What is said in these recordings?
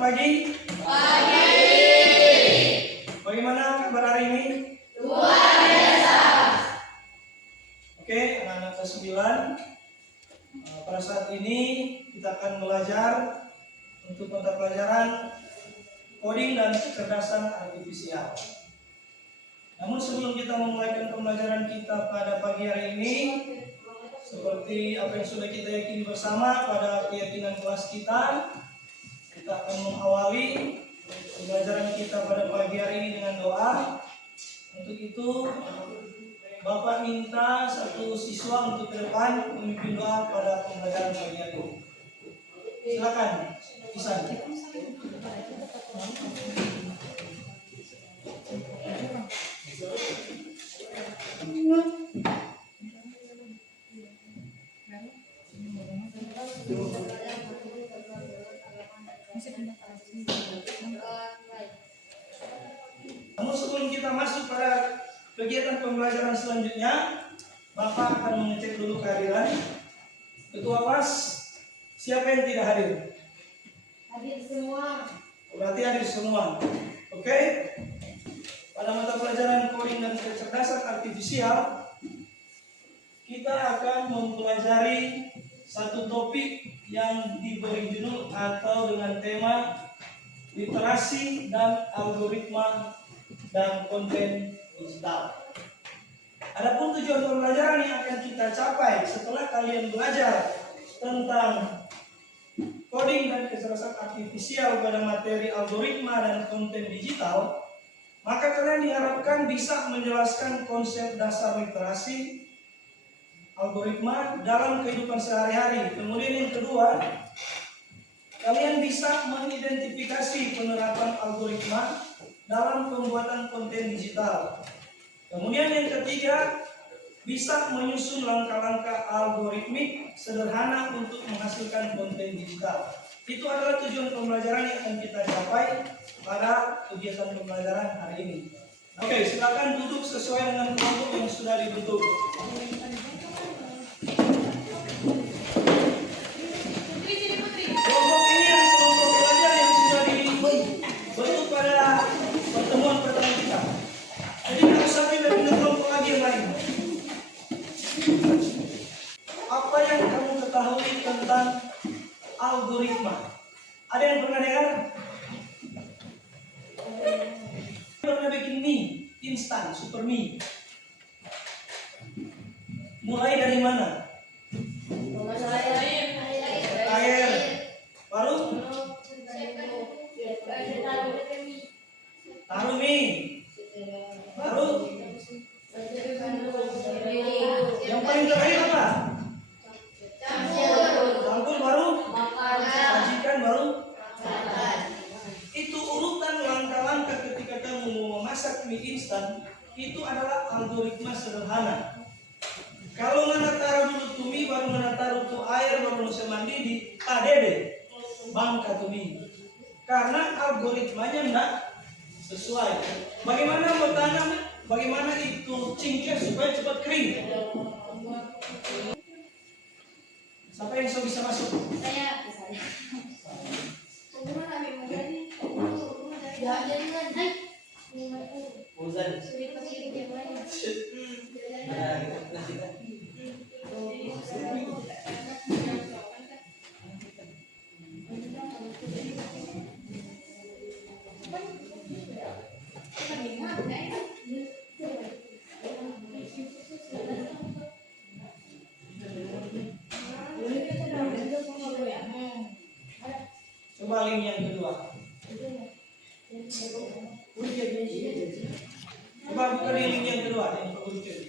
Selamat pagi. Pagi. Bagaimana kabar hari ini? Luar biasa. Oke, anak-anak kelas 9. Pada saat ini kita akan belajar untuk mata pelajaran coding dan kecerdasan artifisial. Namun sebelum kita memulai pembelajaran kita pada pagi hari ini, seperti apa yang sudah kita yakini bersama pada keyakinan kelas kita akan mengawali pembelajaran kita pada pagi hari ini dengan doa. Untuk itu, Bapak minta satu siswa untuk ke depan memimpin doa pada pembelajaran pagi hari ini. Silakan, Isan. Namun sebelum kita masuk pada kegiatan pembelajaran selanjutnya, Bapak akan mengecek dulu kehadiran Ketua PAS. Siapa yang tidak hadir? Hadir semua. Berarti hadir semua. Oke? Pada mata pelajaran coding dan kecerdasan artifisial, kita akan mempelajari satu topik yang diberi judul atau dengan tema literasi dan algoritma dan konten digital. Adapun tujuan pembelajaran yang akan kita capai setelah kalian belajar tentang coding dan kecerdasan artifisial pada materi algoritma dan konten digital, maka kalian diharapkan bisa menjelaskan konsep dasar literasi algoritma dalam kehidupan sehari-hari. Kemudian yang kedua, kalian bisa mengidentifikasi penerapan algoritma dalam pembuatan konten digital. Kemudian yang ketiga, bisa menyusun langkah-langkah algoritmik sederhana untuk menghasilkan konten digital. Itu adalah tujuan pembelajaran yang akan kita capai pada kegiatan pembelajaran hari ini. Oke, silakan duduk sesuai dengan kelompok yang sudah dibentuk. Kelompok ini yang kelompok belajar yang sudah dibentuk pada pertemuan pertama kita. Jadi tidak usah pindah kelompok lagi yang lain. Apa yang kamu ketahui tentang algoritma? Ada yang pernah dengar? Pernah bikin mie instan, super mie. Mulai dari mana? Air. Baru? Taruh mie. Baru? Yang paling terakhir apa? Campur baru? Sajikan baru? Itu urutan langkah-langkah ketika kamu mau memasak mie instan. Itu adalah algoritma sederhana. Kalau mana taruh dulu tuh mie, baru mana taruh tuh air, baru mana mendidih, adede, bangka tuh mie. Karena algoritmanya enggak sesuai. Bagaimana mau tanam? Bagaimana itu cingkir supaya cepat kering? Siapa yang bisa masuk? Saya. Coba link yang kedua. Coba buka di link yang kedua yang kebutuhan.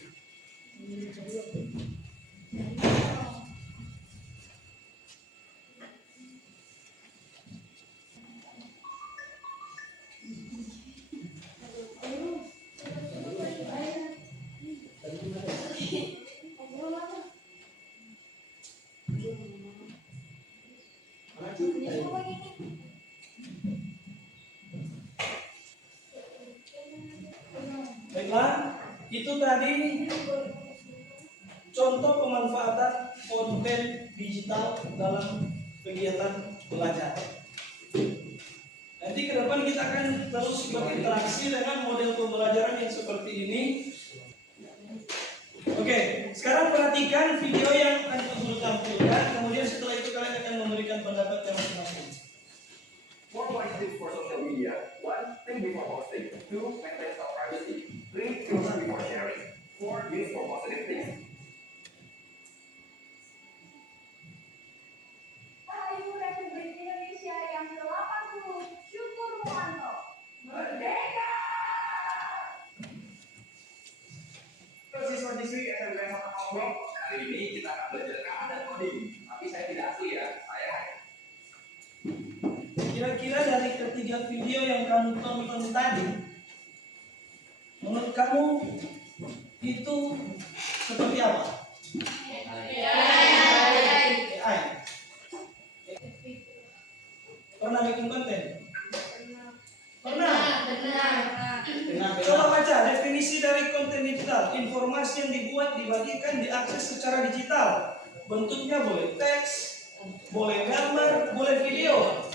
Baiklah, itu tadi contoh pemanfaatan konten digital dalam kegiatan belajar. teman-teman kita akan terus berinteraksi dengan model pembelajaran yang seperti ini. Oke, sekarang perhatikan video yang akan Guru tampilkan. Kemudian setelah itu kalian akan memberikan pendapat yang masing-masing. More wise tips for social media. 1. Think before posting. 2. Maintain self-privacy. 3. Filter before sharing. 4. Use for positive things. Rahayu Republik Indonesia yang ke-80, syukur Muanto. Merdeka! Siswa siswi SMK Ngobrol. Kali ini kita akan belajar coding dan coding. Tapi saya tidak asli ya, saya Kira-kira dari ketiga video yang kamu tonton tadi, menurut kamu itu seperti apa? AI. Pernah bikin konten? Pernah. Nah, coba baca definisi dari konten digital. Informasi yang dibuat, dibagikan, diakses secara digital. Bentuknya boleh teks, boleh gambar, boleh video.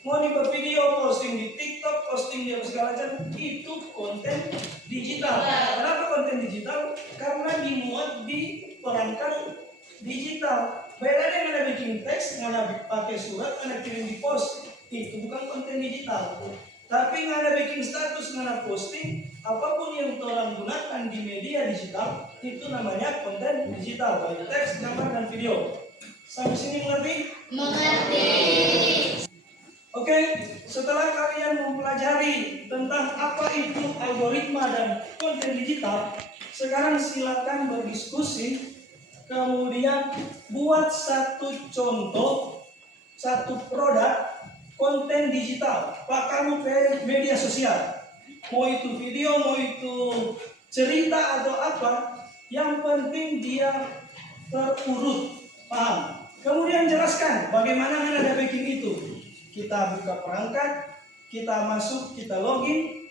Mau dibuat video, posting di TikTok, posting di segala macam, itu konten digital. Kenapa konten digital? Karena dimuat di perangkat digital. Beda dengan ada bikin teks, ada pakai surat, ada kirim di pos, itu bukan konten digital. Tapi ada bikin status, ada posting, apapun yang orang gunakan di media digital, itu namanya konten digital, baik teks, gambar, dan video. Sampai sini mengerti? Mengerti. Oke, setelah kalian mempelajari tentang apa itu algoritma dan konten digital, sekarang silakan berdiskusi, kemudian buat satu contoh, satu produk konten digital. Pak, kamu ke media sosial, mau itu video, mau itu cerita atau apa, yang penting dia terurut, paham? Kemudian jelaskan bagaimana Anda bikin itu. Kita buka perangkat, kita masuk, kita login,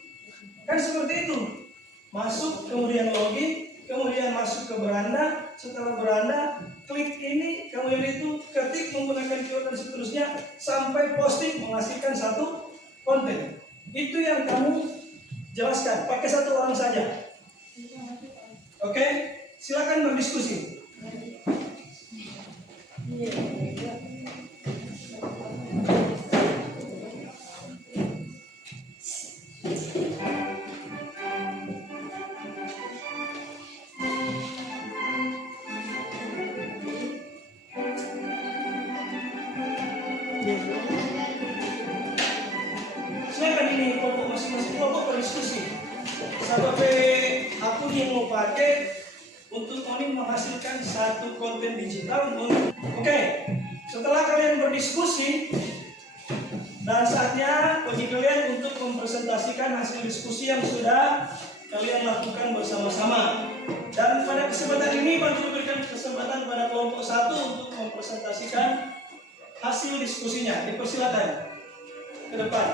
kan seperti itu. Masuk, kemudian login, kemudian masuk ke beranda, setelah beranda, klik ini, kemudian itu ketik menggunakan keyword dan seterusnya, sampai posting menghasilkan satu konten. Itu yang kamu jelaskan, pakai satu orang saja. Oke, silakan berdiskusi. Silakan ini kelompok masing-masing kelompok berdiskusi. Sampai aku yang mau pakai untuk ini menghasilkan satu konten digital. Oke, setelah kalian berdiskusi, dan saatnya bagi kalian untuk mempresentasikan hasil diskusi yang sudah kalian lakukan bersama-sama. Dan pada kesempatan ini, Bantu berikan kesempatan pada kelompok 1 untuk mempresentasikan hasil diskusinya. Dipersilakan ke depan.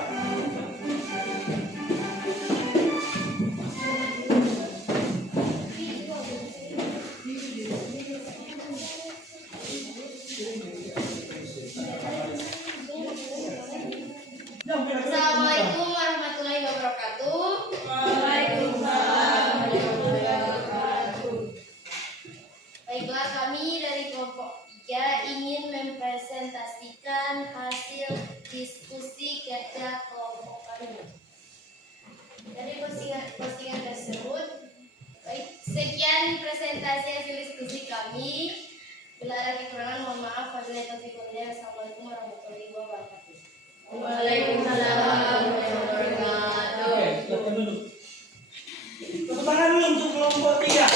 Assalamualaikum warahmatullahi wabarakatuh. Waalaikumsalam warahmatullahi wabarakatuh. Baiklah, kami dari kelompok 3 ingin mempresentasikan hasil diskusi kerja kelompok kami. Dari postingan tersebut, baik, sekian presentasi hasil diskusi kami. Bila ada kekurangan, mohon maaf. Wabillahi taufiq wal hidayah. Assalamualaikum warahmatullahi wabarakatuh. Waalaikumsalam warahmatullahi wabarakatuh. Oke, silakan duduk. Tepuk tangan dulu untuk kelompok 3.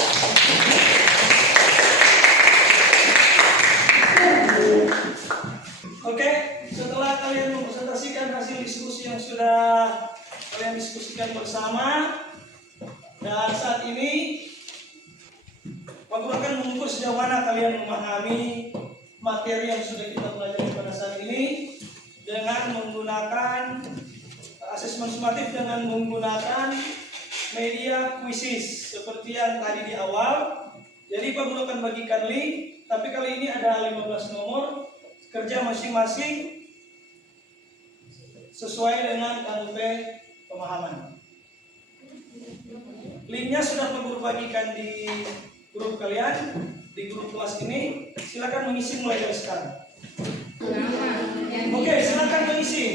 Oke, setelah kalian mempresentasikan hasil diskusi yang sudah kalian diskusikan bersama, dan saat ini aku akan mengukur sejauh mana kalian memahami materi yang sudah kita pelajari pada saat ini dengan menggunakan asesmen sumatif, dengan menggunakan media kuisis seperti yang tadi di awal. Jadi Pak Guru akan bagikan link, tapi kali ini ada 15 nomor kerja masing-masing sesuai dengan KUP pemahaman. Linknya sudah Pak Guru bagikan di grup kalian, di grup kelas ini. Silakan mengisi mulai dari sekarang. Oke, silakan mengisi.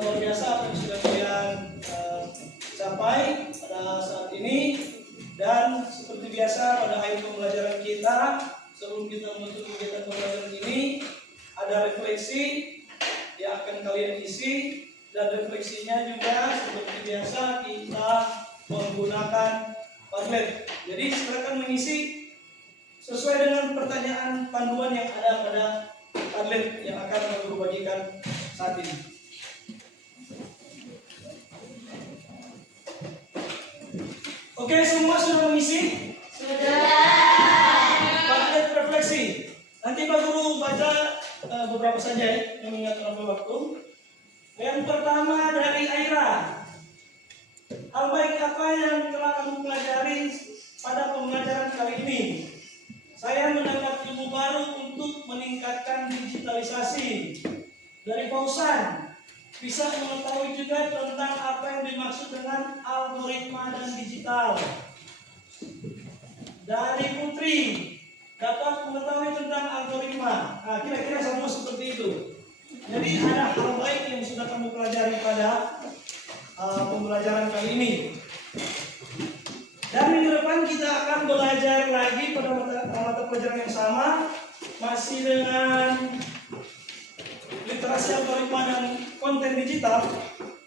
Luar biasa apa yang sudah kalian capai pada saat ini. Dan seperti biasa pada akhir pembelajaran kita, sebelum kita menutup kegiatan pembelajaran ini, ada refleksi yang akan kalian isi. Dan refleksinya juga seperti biasa kita menggunakan Padlet. Jadi silakan mengisi sesuai dengan pertanyaan panduan yang ada pada Padlet yang akan Guru bagikan saat ini. Oke, semua sudah mengisi? Padlet refleksi. Nanti Pak Guru baca beberapa saja ya, mengingat waktu. Yang pertama dari Aira. Hal baik apa yang telah kamu pelajari pada pembelajaran kali ini? Saya mendapat ilmu baru untuk meningkatkan digitalisasi. Dari Pausan, bisa mengetahui juga tentang apa yang dimaksud dengan algoritma dan digital. Dari Putri, dapat mengetahui tentang algoritma. Nah, kira-kira sama seperti itu. Jadi ada hal baik yang sudah kamu pelajari pada pembelajaran kali ini. Dan minggu depan kita akan belajar lagi pada mata pelajaran yang sama, masih dengan literasi algoritma dan konten digital.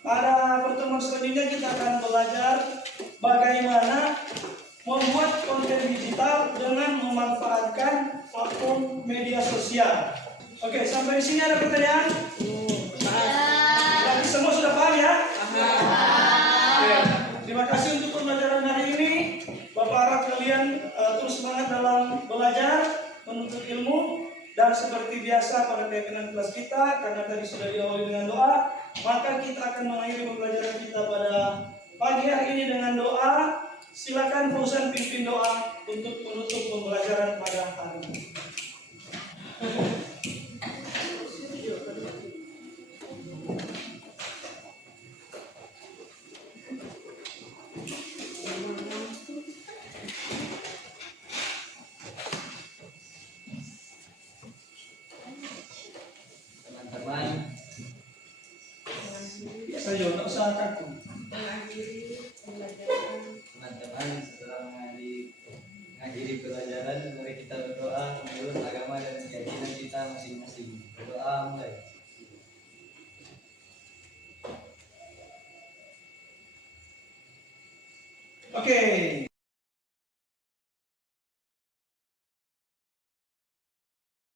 Pada pertemuan selanjutnya kita akan belajar bagaimana membuat konten digital dengan memanfaatkan platform media sosial. Oke, sampai di sini ada pertanyaan? Berarti semua sudah paham ya? Oke, terima kasih untuk pembelajaran hari ini. Bapak harap kalian terus semangat dalam belajar, menuntut ilmu. Dan seperti biasa pada keyakinan kelas kita, karena tadi sudah diawali dengan doa, maka kita akan mengakhiri pembelajaran kita pada pagi hari ini dengan doa. Silakan Pausan pimpin doa untuk menutup pembelajaran pada hari ini. Teman-teman, Biasa juga, tak usah kaku. teman-teman, setelah menghadiri pelajaran, mari kita berdoa menurut agama dan keyakinan kita masing-masing. Berdoa mulai. Oke.